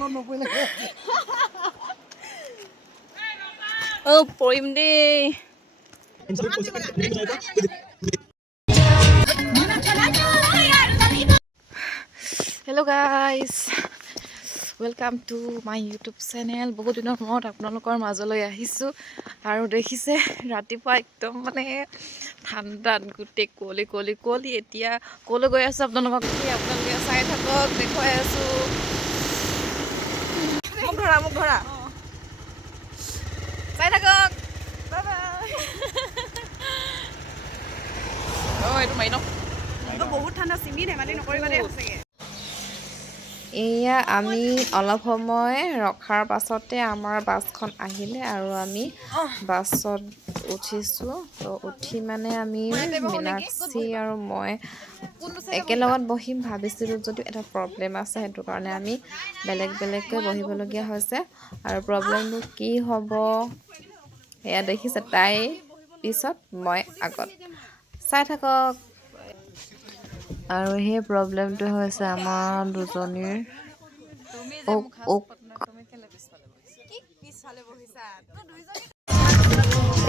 Oh, পৰিম দেই। Hello guys, welcome to my YouTube channel. বহুত দিনৰ মূৰত আপোনালোকৰ মাজলৈ আহিছোঁ আৰু দেখিছে ৰাতিপুৱা একদম মানে ঠাণ্ডাত গোটেই কুঁৱলি এতিয়া ক'লৈ গৈ আছোঁ আপোনালোকক আপোনালোকে চাই থাকক, দেখুৱাই আছোঁ। মোক ধৰা চাই থাকক। Bye bye. এইটো মাৰি লওঁ। বহুত ঠাণ্ডা, চিমি ধেমালি নকৰিবা দেই সঁচাকৈ। এয়া আমি অলপ সময় ৰখাৰ পাছতে আমাৰ বাছখন আহিলে আৰু আমি বাছত উঠিছোঁ। তো উঠি মানে আমি মীনাক্ষী আৰু মই একেলগত বহিম ভাবিছিলোঁ, যদিও এটা প্ৰব্লেম আছে, সেইটো কাৰণে আমি বেলেগকৈ বহিবলগীয়া হৈছে। আৰু প্ৰব্লেমটো কি হ'ব এয়া দেখিছে, তাই পিছত মই আগত, চাই থাকক। আৰু সেই প্ৰব্লেমটো হৈছে আমাৰ দুজনীৰ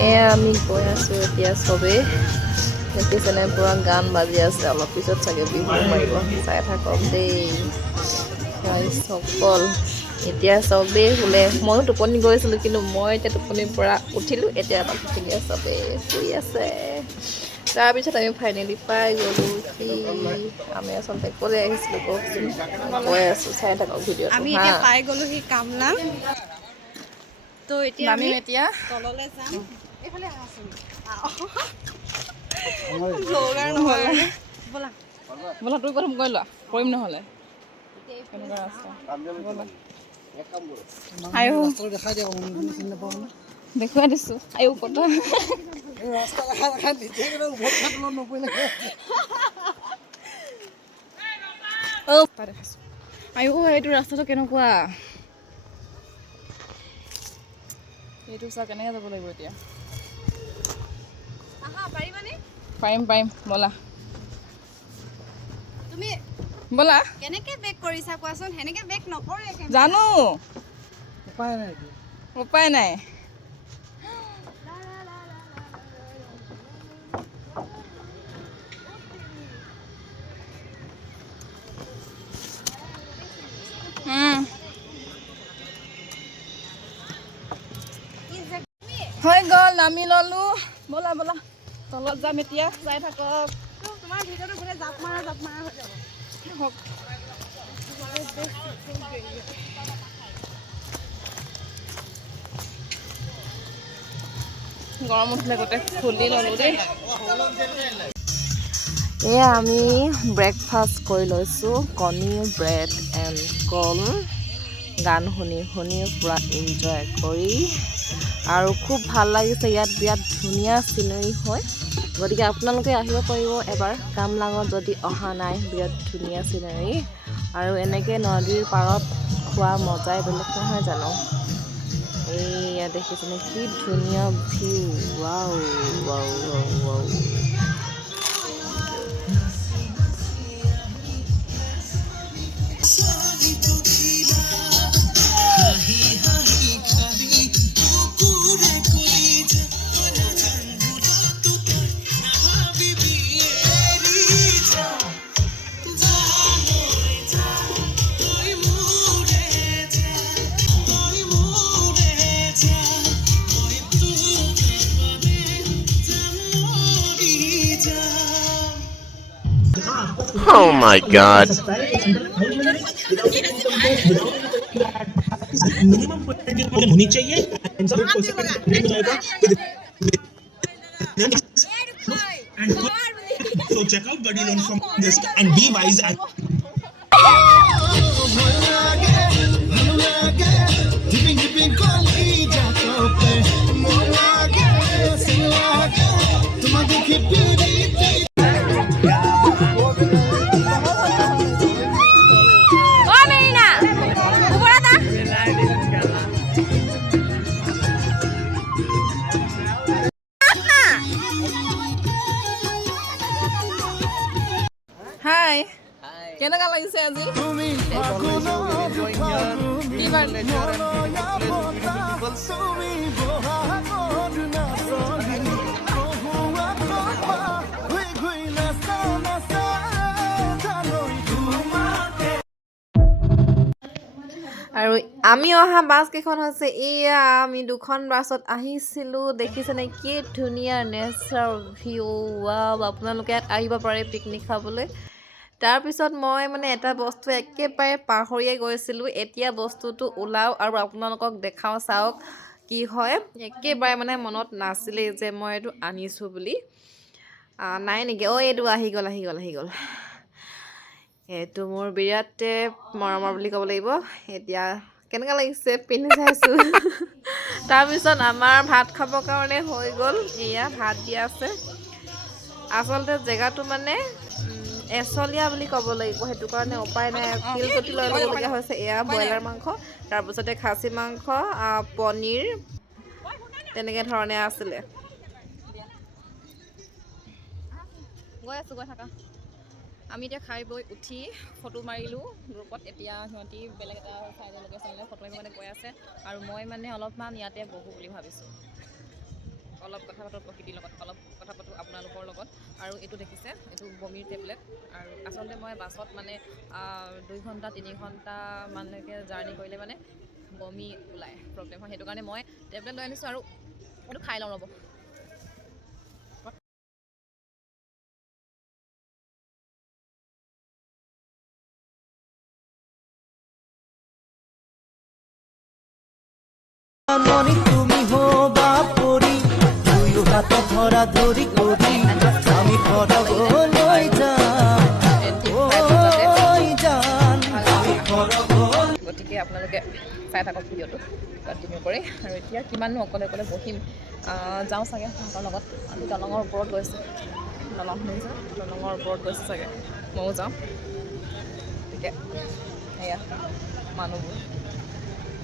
এয়া আমি গৈ আছোঁ এতিয়া, চবেই দেখিছেনে পুৰা গান বাজি আছে। অলপ পিছত চাগে বিহু মাৰিব, চাই থাকক দেই সকল। এতিয়া চবেই শুলে, ময়ো টোপনি গৈছিলোঁ, কিন্তু মই এতিয়া টোপনিৰ পৰা উঠিলোঁ। এতিয়া বাকীখিনিয়ে চবেই শুই আছে। তাৰপিছত আমি ফাইনেলি পাই গ'লোঁ। আমি আচলতে ক'লে আহিছিলোঁ কওকচোন, কৈ আছোঁ, চাই থাকক ভিডিঅ'টো। আমি এতিয়া পাই গ'লোঁ সি কামলা। তো এতিয়া আমি তললৈ যাম। এইফালে আহাচোন। ব্লগাৰ নহ'লে ব'লা তুমি প্ৰথম গৈ লোৱা, কৰিম নহ'লে দেখুৱাই দিছোঁ। আয়ো কটা আয়ো, এইটো ৰাস্তাটো কেনেকুৱা, এইটো চা কেনেকৈ যাব লাগিব এতিয়া। পাৰিম, ব'লা তুমি ব'লা। কেনেকৈ বেক কৰিছা কোৱাচোন? সেনেকৈ বেক নকৰে জানো, উপায় নাই। হৈ গ'ল, নামি ল'লোঁ। ব'লা তলত যাম এতিয়া, চাই থাকক। তোমাৰ ভিডিঅ'টো বোলে জাপ মাৰা হৈ যাব। গৰম উঠিলে গোটেই খুলি ল'লোঁ দেই। এয়া আমি ব্ৰেকফাষ্ট কৰি লৈছোঁ, কণী, ব্ৰেড এণ্ড কল। গান শুনি পূৰা এনজয় কৰি, আৰু খুব ভাল লাগিছে। ইয়াত বিৰাট ধুনীয়া চিনেৰী হয়, গতিকে আপোনালোকে আহিব পাৰিব এবাৰ কামলাঙত যদি অহা নাই। বিৰাট ধুনীয়া চিনেৰী, আৰু এনেকৈ নদীৰ পাৰত খোৱা মজাই বেলেগ নহয় জানো। এইয়া দেখিছেনে কি ধুনীয়া view, wow wow wow wow. Oh my God. Minimum होनी चाहिए so check out buddy loan from this and be wise and হাই, কেনেকুৱা লাগিছে আজি? আৰু আমি অহা বাছ কেইখন হৈছে এয়া আমি দুখন বাছত আহিছিলোঁ দেখিছেনে কি ধুনীয়া নেচাৰ ভিউ ৱাও আপোনালোকে ইয়াত আহিব পাৰে পিকনিক খাবলৈ তাৰপিছত মই মানে এটা বস্তু একেবাৰে পাহৰিয়ে গৈছিলোঁ এতিয়া বস্তুটো ওলাওঁ আৰু আপোনালোকক দেখাওঁ চাওক কি হয় একেবাৰে মানে মনত নাছিলেই যে মই এইটো আনিছোঁ বুলি নাই নেকি এইটো আহি গ'ল এইটো মোৰ বিৰাটে মৰমৰ বুলি ক'ব লাগিব এতিয়া কেনেকুৱা লাগিছে পিন্ধি চাইছোঁ তাৰপিছত আমাৰ ভাত খাবৰ কাৰণে হৈ গ'ল এয়া ভাত দিয়া আছে আচলতে জেগাটো মানে এচলীয়া বুলি ক'ব লাগিব সেইটো কাৰণে উপায় নাই শিলগুটি লৈ ল'বলগীয়া হৈছে এয়া ব্ৰইলাৰ মাংস তাৰপিছতে খাচী মাংস পনীৰ তেনেকৈ ধৰণে আছিলে গৈ থাকা আমি এতিয়া খাই বৈ উঠি ফটো মাৰিলোঁ গ্ৰুপত এতিয়া সিহঁতি বেলেগ এটা চাইডৰ লোকেশ্যনলৈ ফটো মাৰিব কাৰণে গৈ আছে আৰু মই মানে অলপমান ইয়াতে বহো বুলি ভাবিছোঁ অলপ কথা পাতোঁ প্ৰকৃতিৰ লগত অলপ কথা পাতোঁ আপোনালোকৰ লগত আৰু এইটো দেখিছে এইটো বমিৰ টেবলেট আৰু আচলতে মই বাছত মানে 2 ঘণ্টা 3 ঘণ্টামানলৈকে জাৰ্ণি কৰিলে মানে বমি ওলায় প্ৰব্লেম হয় সেইটো কাৰণে মই টেবলেট লৈ আনিছোঁ আৰু এইটো খাই লওঁ ৰ'ব তুমি হবা পৰি দুয়ো হাত ধৰা ধৰি কৰি আমি ঘৰলৈ গতিকে আপোনালোকে চাই থাকক ভিডিঅ'টো কণ্টিনিউ কৰি আৰু এতিয়া কিমাননো অকলে বহিম যাওঁ চাগে সিহঁতৰ লগত আমি দলঙৰ ওপৰত গৈছোঁ দলঙৰ ওপৰত গৈছোঁ চাগে ময়ো যাওঁ গতিকে এয়া মানুহবোৰ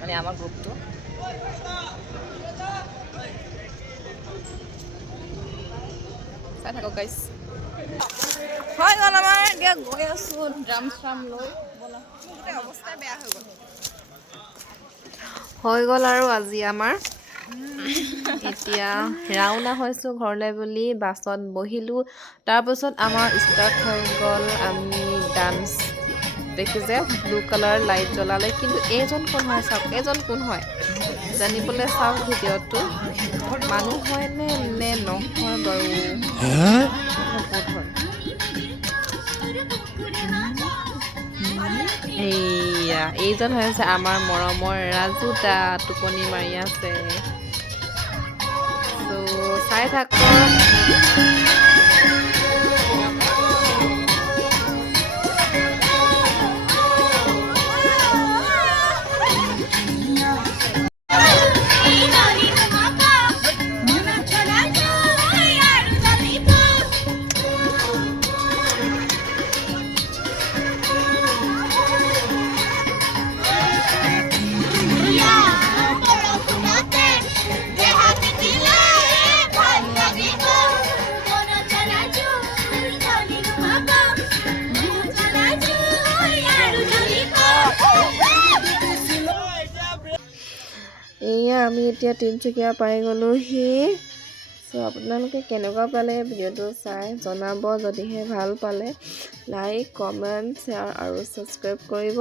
মানে আমাৰ গ্ৰুপটো চাই থাকক গাইছ হৈ গ'ল আমাৰ এতিয়া গৈ আছোঁ ড্ৰাম চ্ৰাম লৈ অৱস্থা বেয়া হৈ গ'ল আৰু আজি আমাৰ এতিয়া ৰাওনা হৈছোঁ ঘৰলৈ বুলি বাছত বহিলোঁ তাৰপাছত আমাৰ ষ্টাৰ্ট হৈ গ'ল আমি ডান্স দেখিছে ব্লু কালাৰ লাইট জ্বলালে কিন্তু এইজন কোন হয় চাওক এইজন কোন হয় জানিবলৈ চাওক ভিডিঅ'টো মানুহ হয়নে নে নহয় বাৰু এইয়া এইজন হৈছে আমাৰ মৰমৰ ৰাজু দা টোপনি মাৰি আছে ত' চাই থাকক এয়া আমি এতিয়া তিনিচুকীয়া পাই গ'লোহি চ' আপোনালোকে কেনেকুৱা পালে ভিডিঅ'টো চাই জনাব যদিহে ভাল পালে লাইক কমেণ্ট শ্বেয়াৰ আৰু ছাবস্ক্ৰাইব কৰিব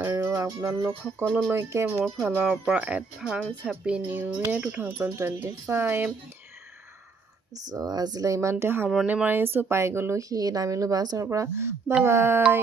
আৰু আপোনালোক সকলোলৈকে মোৰ ফালৰ পৰা এডভান্স হেপী নিউ ইয়েৰ 2025 চ' আজিলৈ ইমানতে সামৰণি মাৰিছোঁ পাই গ'লোহি নামিলোঁ বাছৰ পৰা বাই বাই